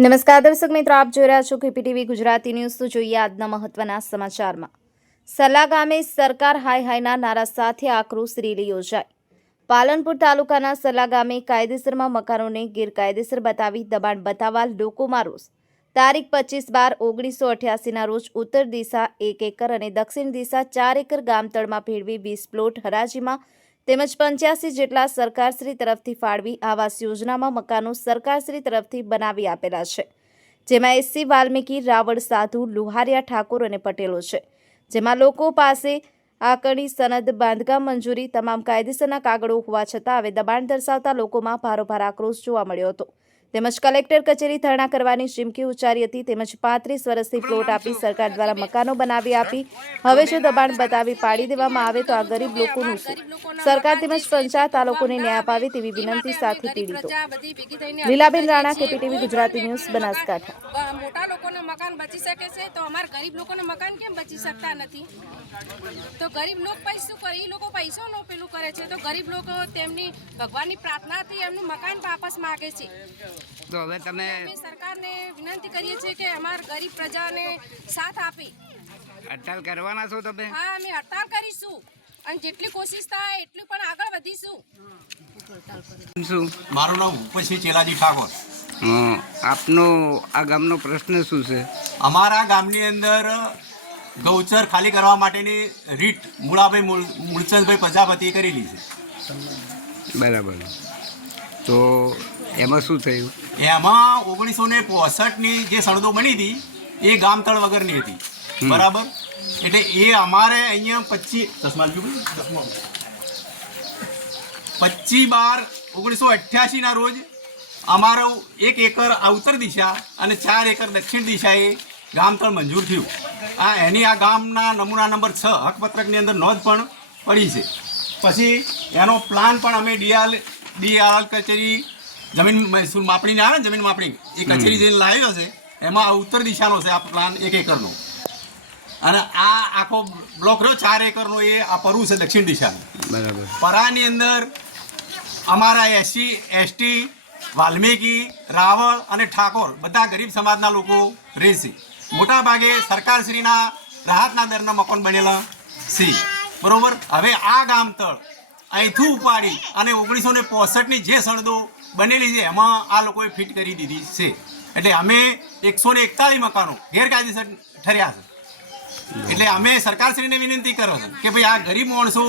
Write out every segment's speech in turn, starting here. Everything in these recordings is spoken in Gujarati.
નમસ્કાર દર્શક મિત્રો, આપ જોઈ રહ્યા છો કેપીટીવી ગુજરાતી ન્યૂઝ. તો જોઈએ આજના મહત્વના સમાચારમાં. સલા ગામે સરકાર હાય હાયના નારા સાથે આક્રોશ રેલી યોજાઈ. પાલનપુર તાલુકાના સલા ગામે કાયદેસરમાં મકાનોને ગેરકાયદેસર બતાવી દબાણ બતાવવા લોકોમાં રોષ. તારીખ પચીસ બાર ઓગણીસો અઠ્યાસીના રોજ ઉત્તર દિશા એક એકર અને દક્ષિણ દિશા ચાર એકર ગામતળમાં ભેળવી વીસ પ્લોટ હરાજીમાં તેમજ પંચ્યાસી જેટલા સરકારશ્રી તરફથી ફાળવી આવાસ યોજનામાં મકાનો સરકારશ્રી તરફથી બનાવી આપેલા છે. જેમાં એસસી વાલ્મીકી, રાવળ, સાધુ, લુહારિયા ઠાકોર અને પટેલો છે. જેમાં લોકો પાસે આકરણી સનદ, બાંધકામ મંજૂરી, તમામ કાયદેસરના કાગળો હોવા છતાં હવે દબાણ દર્શાવતા લોકોમાં ભારોભાર આક્રોશ જોવા મળ્યો હતો. તેમજ કલેક્ટર કચેરી ધરણા કરવાની ચીમકી ઉચ્ચારી હતી. તેમજ પાંત્રીસ વર્ષથી પ્લોટ આપી સરકાર દ્વારા મકાનો બનાવી આપી. હવે જો દબાણ બતાવી પાડી દેવામાં આવે તો આ ગરીબ લોકોનું શું? સરકાર તેમજ પંચાયત આ લોકોને ન્યાય અપાવે તેવી વિનંતી સાથે પીડિતો. Lilaben Rana KPTV Gujarati news Banaskantha. મોટા લોકોને મકાન બચી શકે છે તો અમારા ગરીબ લોકોને મકાન કેમ બચી શકતા નથી? તો ગરીબ લોકો પછી કરે? એ લોકો પૈસાનો પેલું કરે છે. તો ગરીબ લોકો તેમની ભગવાનની પ્રાર્થનાથી એમનું મકાન વાપસ માગે છે. તો હવે તમે સરકારને વિનંતી કરીએ છીએ કે અમારા ગરીબ પ્રજાને સાથ આપે. હડતાલ કરવાના છો તમે? હા અમે હડતાલ કરીશું. અને જેટલી કોશિશ થાય એટલી પણ આગળ વધીશું. શું? મારું નામ ઉપસી ચેલાજી ઠાકોર. હં, આપનો આ ગામનો પ્રશ્ન શું છે? અમારા ગામની અંદર ગૌચર ખાલી કરવા માટેની રીટ મૂળાભાઈ મૂળ- મૂળચંદભાઈ પ્રજાપતિએ કરેલી છે. બરાબર. તો એમાં શું થયું? એમાં ઓગણીસો ને પોસઠની જે સળદો બની હતી એ ગામતળ વગરની હતી. બરાબર? એટલે એ અમારે અહીંયા પચીસ પચીસ બાર ઓગણીસો અઠ્યાસીના રોજ અમારો એક એકર ઉત્તર દિશા અને ચાર એકર દક્ષિણ દિશાએ ગામતળ મંજૂર થયું. આ એની આ ગામના નમૂના નંબર છ હકપત્રકની અંદર નોંધ પણ પડી છે. પછી એનો પ્લાન પણ અમે ડીઆર ડીઆરઆર કચેરી જમીન મહેસૂલ માપણીને આવે ને જમીન માપણી. એ કચેરી જઈને લાવ્યો છે. એમાં આ ઉત્તર દિશાનો છે આ પ્લાન એક એકરનો. અને આ આખો બ્લોક રહ્યો ચાર એકરનો એ આ પરવું છે દક્ષિણ દિશા બરાબર. પરાની અંદર અમારા એસસી એસટી વાલ્મીકી રાવળ અને ઠાકોર બધા ગરીબ સમાજના લોકો રહેશે. મોટા ભાગે સરકારશ્રીના રાહતના દરના મકાન બનેલા છે. બરોબર? હવે આ ગામ તળ અહીંથી ઉપાડી અને ઓગણીસો ને પોસઠની જે સણદો બનેલી છે. એમાં આ લોકોએ ફિટ કરી દીધી છે. એટલે અમે એકસો ને એકતાલીસ મકાનો ગેરકાયદેસર ઠર્યા છે. એટલે અમે સરકારશ્રીને વિનંતી કરો છે કે ભાઈ આ ગરીબ માણસો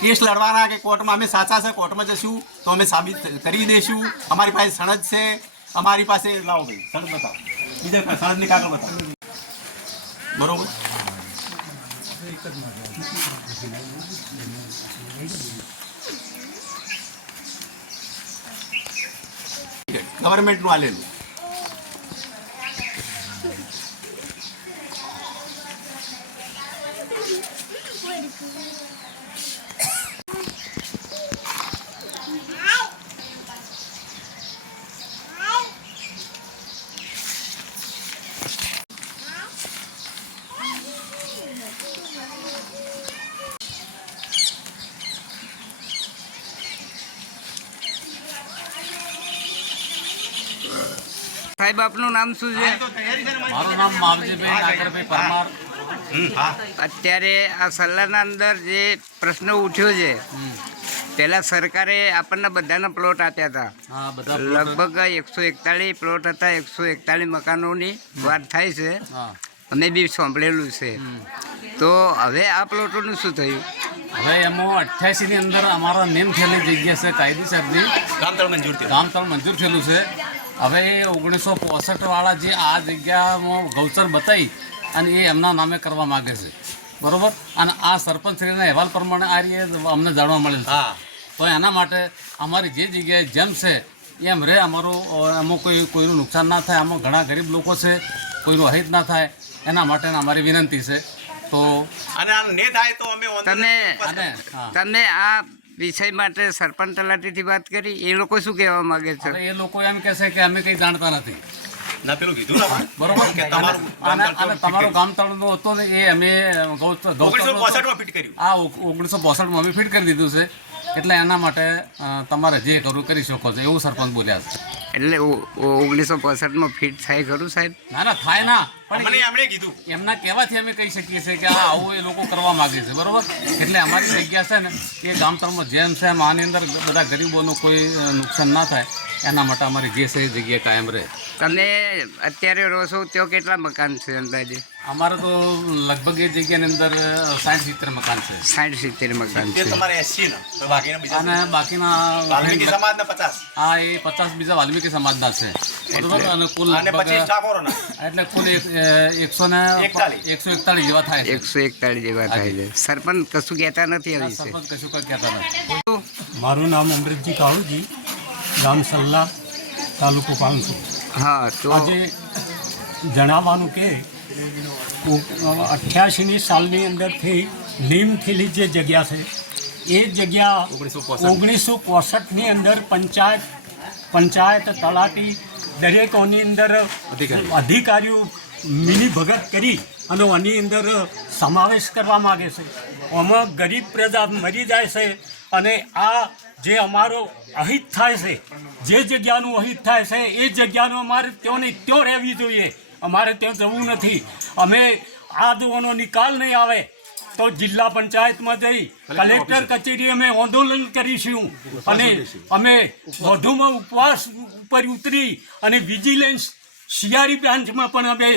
કેસ લડવાના કે કોર્ટમાં અમે સાચા છે, કોર્ટમાં જશું, તો અમે સાબિત કરી દઈશું અમારી પાસે સણદ છે. અમારી પાસે લાવો ભાઈ સણદ બતાવો. બીજા સણદની કાગળ બતાવો. બરોબર? ગવર્મેન્ટનું આલેલું સાહેબ આપનું નામ શું છે? મારું નામ માવજીભાઈ નાગરભાઈ પરમાર. અત્યારે આ સલાહના અંદર જે પ્રશ્ન ઉઠ્યો છે પહેલાં સરકારે આપણને બધાના પ્લોટ આપ્યા હતા. લગભગ એકસો એકતાળીસ પ્લોટ હતા એકસો એકતાળીસ મકાનોની વાત થાય છે. અમે બી સાંભળેલું છે. તો હવે આ પ્લોટોનું શું થયું? હવે એમાં અઠ્યાસી ની અંદર અમારા નેમ થયેલી જગ્યા છે કાયદેસરની. ગામતળ મંજૂર થયું. ગામતળ મંજૂર થયેલું છે. હવે એ ઓગણીસો પોસઠ વાળા જે આ જગ્યામાં ગૌચર બતાવી અને એ એમના નામે કરવા માગે છે. બરોબર? અને આ સરપંચશ્રીના અહેવાલ પ્રમાણે આ રીતે અમને જાણવા મળેલ છે. હા. તો એના માટે અમારી જે જગ્યાએ જેમ છે એમ રહે અમારું એમાં કોઈ કોઈનું નુકસાન ના થાય આમાં ઘણા ગરીબ લોકો છે કોઈનું અહિત ના થાય એના માટે અમારી વિનંતી છે. તો અને આ ને થાય તો અમે હા. તમે આ વિષય માટે સરપંચ તલાટીથી વાત કરી. એ લોકો શું કહેવા માંગે છે? એ લોકો એમ કહે છે કે અમે કંઈ જાણતા નથી. ના પેલું કીધું ને બરોબર? કે તમારું ગામ તમારું કર્યું. ગામતળનું હતું ને એ અમે ગૌતમ ઓગણીસો ફિટ કર્યું. આ ઓગણીસો બોસઠમાં અમે ફિટ કરી દીધું છે. એટલે એના માટે તમારે જે કરવું કરી શકો છો એવું સરપંચ બોલ્યા છે. એટલે ઓગણીસો પોસઠમાં ફિટ થાય ખરું સાહેબ? ના ના થાય ના પણ મને એમણે કીધું. એમના કહેવાથી અમે કહી શકીએ છીએ કે આ આવું એ લોકો કરવા માગે છે બરોબર? એટલે અમારી જગ્યા છે ને એ ગામતરમાં જેમ છે એમ આની અંદર બધા ગરીબોનું કોઈ નુકસાન ના થાય એના માટે અમારી જે છે એ જગ્યાએ કાયમ રહે. તમે અત્યારે રહો છો ત્યાં કેટલા મકાન છે અંદાજે? અમારે તો લગભગ એ જગ્યાની અંદર સાઠ સિત્તેર મકાન છે. સાઠ સિત્તેર મકાન છે. તમારે એસી બાકીના બીજા અને બાકીના વાલ્મીકી સમાજના પચાસ. હા એ પચાસ બીજા વાલ્મીકી સમાજના છે. બરોબર? અને કુલ એટલે કુલ એકસો ને એકસો એકતાળીસ જેવા થાય છે. એકસો એકતાળીસ જેવા થાય છે. સરપંચ કશું કહેતા નથી આવી સરપંચ કશું કઈ કહેતા નથી. મારું નામ અમૃતજી કાળુજી ગામ સલ્લા તાલુકો પાનસુ. હા તો આજે જણાવવાનું કે અઠ્યાસીની સાલની અંદરથી નીમથીલી જે જગ્યા છે એ જગ્યા ઓગણીસો પોસઠની અંદર પંચાયત પંચાયત તલાટી દરેકોની અંદર અધિકારીઓ. મિલી ભગત કરી અને આની અંદર સમાવેશ કરવા માગે છે. આમાં ગરીબ પ્રજા મરી જાય છે અને આ જે અમારો અહિત થાય છે જે જગ્યાનું અહિત થાય છે એ જગ્યાનું અમારે ત્યોને ત્યો રહેવી જોઈએ. અમારે ત્યાં જવું નથી. અમે આ દવાનો નિકાલ નહીં આવે તો જિલ્લા પંચાયતમાં જઈ કલેક્ટર કચેરી અમે આંદોલન કરીશું. અને અમે વધુમાં ઉપવાસ ઉપર ઉતરી અને વિજિલન્સ સીઆરઈ બ્રાન્ચમાં પણ અમે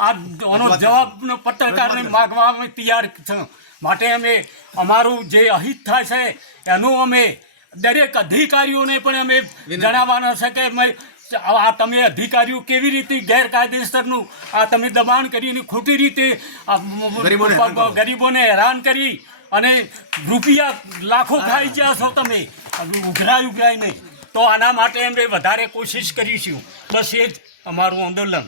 આનો જવાબનો પત્રકારને માગવા અમે તૈયાર છે. માટે અમે અમારું જે અહિત થાય છે એનું અમે દરેક અધિકારીઓને પણ અમે જણાવવાના છે કે આ તમે અધિકારીઓ કેવી રીતે ગેરકાયદેસરનું આ તમે દબાણ કરીને ખોટી રીતે ગરીબોને હેરાન કરી. અને રૂપિયા લાખો ખાઈ ગયા છો તમે. ઉઘરાય ઉઘરાય નહીં. તો આના માટે અમે વધારે કોશિશ કરીશું. બસ એ જ અમારું આંદોલન.